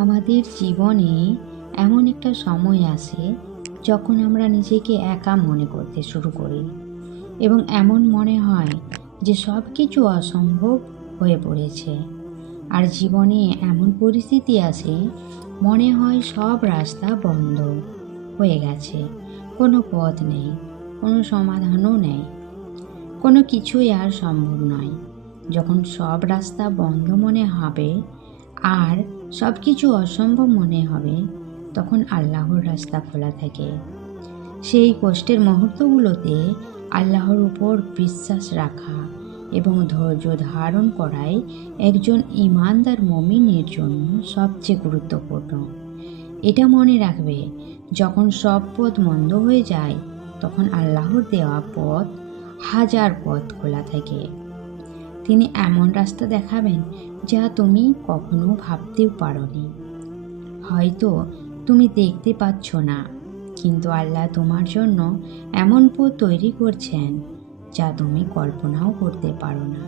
আমাদের জীবনে এমন একটা সময় আসে যখন আমরা নিজেকে একা মনে করতে শুরু করি এবং এমন মনে হয় যে সব কিছু অসম্ভব হয়ে পড়েছে। আর জীবনে এমন পরিস্থিতি আসে, মনে হয় সব রাস্তা বন্ধ হয়ে গেছে, কোনো পথ নেই, কোনো সমাধানও নেই। কোনো কিছুই আর সম্ভব নয়। যখন সব রাস্তা বন্ধ মনে হবে, আর সব কিছু অসম্ভব মনে হবে তখন আল্লাহর রাস্তা খোলা থাকে। সেই কষ্টের মুহূর্তগুলোতে আল্লাহর উপর বিশ্বাস রাখা এবং ধৈর্য ধারণ করাই একজন ইমানদার মমিনের জন্য সবচেয়ে গুরুত্বপূর্ণ। এটা মনে রাখবে, যখন সব পথ মন্দ হয়ে যায়, তখন আল্লাহর দেওয়া পথ হাজার পথ খোলা থাকে। তিনি এমন রাস্তা দেখাবেন যা তুমি কখনো ভাবতেও পারোনি। হয়তো তুমি দেখতে পাচ্ছ না, কিন্তু আল্লাহ তোমার জন্য এমন পথ তৈরি করছেন যা তুমি কল্পনাও করতে পারো না।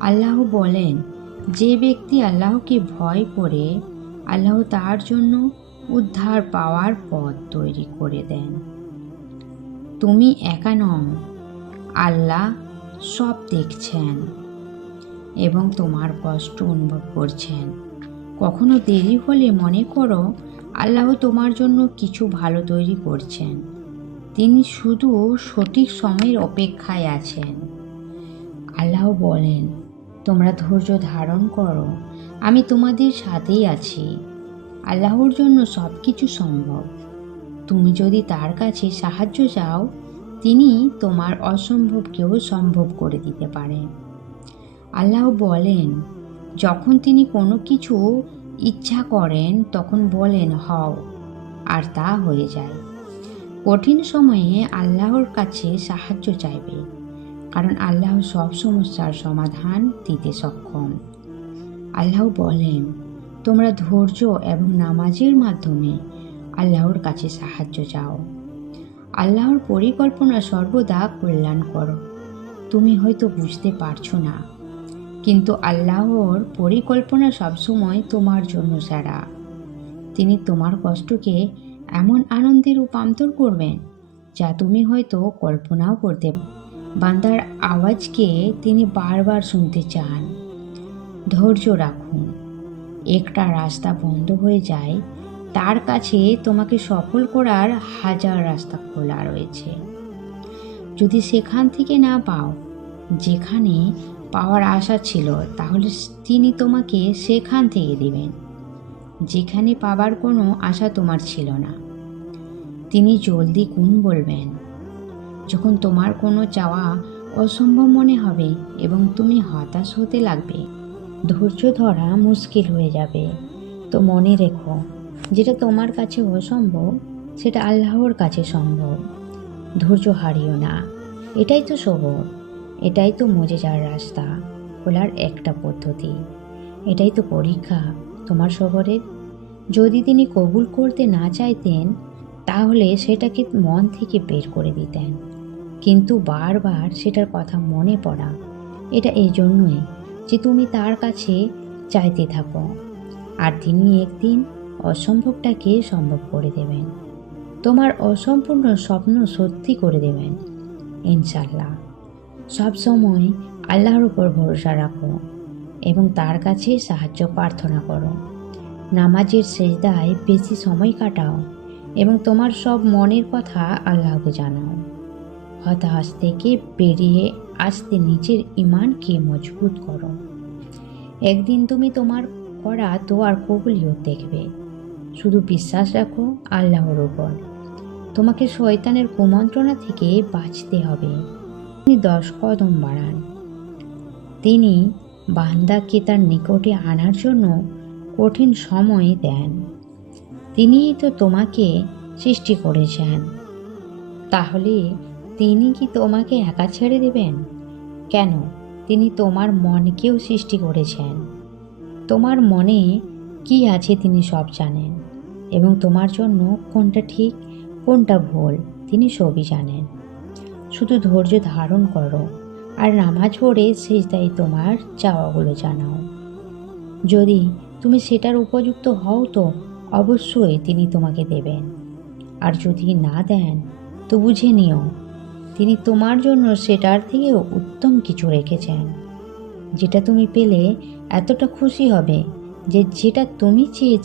আল্লাহ বলেন, যে ব্যক্তি আল্লাহকে ভয় করে, আল্লাহ তার জন্য উদ্ধার পাওয়ার পথ তৈরি করে দেন। তুমি একা নও, আল্লাহ সব দেখছেন। এবং তোমার কষ্ট অনুভব করছেন। কখনো দেরি হলে মনে করো, আল্লাহ তোমার জন্য কিছু ভালো তৈরি করছেন। তিনি শুধু সঠিক সময়ের অপেক্ষায় আছেন। আল্লাহ বলেন, তোমরা ধৈর্য ধারণ করো, আমি তোমাদের সাথেই আছি। আল্লাহর জন্য সব কিছু সম্ভব। তুমি যদি তার কাছে সাহায্য চাও, তিনি তোমার অসম্ভবকেও সম্ভব করে দিতে পারেন। আল্লাহ বলেন, যখন তিনি কোনো কিছু ইচ্ছা করেন, তখন বলেন, হও। আর তা হয়ে যায়। কঠিন সময়ে আল্লাহর কাছে সাহায্য চাইবে, কারণ আল্লাহ সব সমস্যার সমাধান দিতে সক্ষম। আল্লাহ বলেন, তোমরা ধৈর্য এবং নামাজের মাধ্যমে আল্লাহর কাছে সাহায্য চাও। আল্লাহর পরিকল্পনা সর্বদা কল্যাণ করো তুমি হয়তো বুঝতে পারছ না। কিন্তু আল্লাহর পরিকল্পনা সবসময় তোমার জন্য সেরা। তিনি তোমার কষ্টকে এমন আনন্দে রূপান্তর করবেন, যা তুমি হয়তো কল্পনাও করতে বান্দার আওয়াজকে তিনি বারবার শুনতে চান। ধৈর্য রাখুন। একটা রাস্তা বন্ধ হয়ে যায়, তার কাছে তোমাকে সফল করার হাজার রাস্তা খোলা রয়েছে। যদি সেখান থেকে না পাও, যেখানে পাওয়ার আশা ছিল, তাহলে তিনি তোমাকে সেখান থেকে দিবেন, যেখানে পাবার কোনো আশা তোমার ছিল না। তিনি জলদি কোন বলবেন, যখন তোমার কোনো চাওয়া অসম্ভব মনে হবে এবং তুমি হতাশ হতে লাগবে, ধৈর্য ধরা মুশকিল হয়ে যাবে। তো মনে রেখো, যেটা তোমার কাছে অসম্ভব, সেটা আল্লাহর কাছে সম্ভব। ধৈর্য হারিও না, এটাই তো সবর এটাই তো মজে যাওয়ার রাস্তা, খোলার একটা পদ্ধতি। এটাই তো পরীক্ষা তোমার শহরের যদি তিনি কবুল করতে না চাইতেন, তাহলে সেটাকে মন থেকে বের করে দিতেন। কিন্তু বারবার সেটার কথা মনে পড়া, এটা এই জন্যই যে তুমি তার কাছে চাইতে থাকো, আর তিনি একদিন অসম্ভবটাকে সম্ভব করে দেবেন। তোমার অসম্পূর্ণ স্বপ্ন সত্যি করে দেবেন, ইনশাল্লাহ। সব সময় আল্লাহর উপর ভরসা রাখো এবং তার কাছে সাহায্য প্রার্থনা করো। নামাজের সেজদায় বেশি সময় কাটাও এবং তোমার সব মনের কথা আল্লাহকে জানাও। হতাশ থেকে বেরিয়ে আসতে নিজের ইমানকে মজবুত করো। একদিন তুমি তোমার করা দোয়ার কবুলিয়ত দেখবে। শুধু বিশ্বাস রাখো আল্লাহর উপর। তোমাকে শয়তানের কুমন্ত্রণা থেকে বাঁচতে হবে। তিনি দশ কদম বাড়ান। তিনি বান্দাকে তার নিকটে আনার জন্য কঠিন সময় দেন। তিনিই তো তোমাকে সৃষ্টি করেছেন। তাহলে তিনি কি তোমাকে একা ছেড়ে দেবেন? কেন? তিনি তোমার মনকেও সৃষ্টি করেছেন। তোমার মনে কি আছে তিনি সব জানেন। এবং তোমার জন্য কোনটা ঠিক, কোনটা ভুল, তিনি সবই জানেন। শুধু ধৈর্য ধারণ করো, আর নামাজ পড়ে সেজদাই তোমার চাওয়াগুলো জানাও। যদি তুমি সেটার উপযুক্ত হও তো অবশ্যই তিনি তোমাকে দেবেন। আর যদি না দেন, তো বুঝে নিও, তিনি তোমার জন্য সেটার থেকেও উত্তম কিছু রেখেছেন। যেটা তুমি পেলে এতটা খুশি হবে যে যেটা তুমি চেয়েছিলে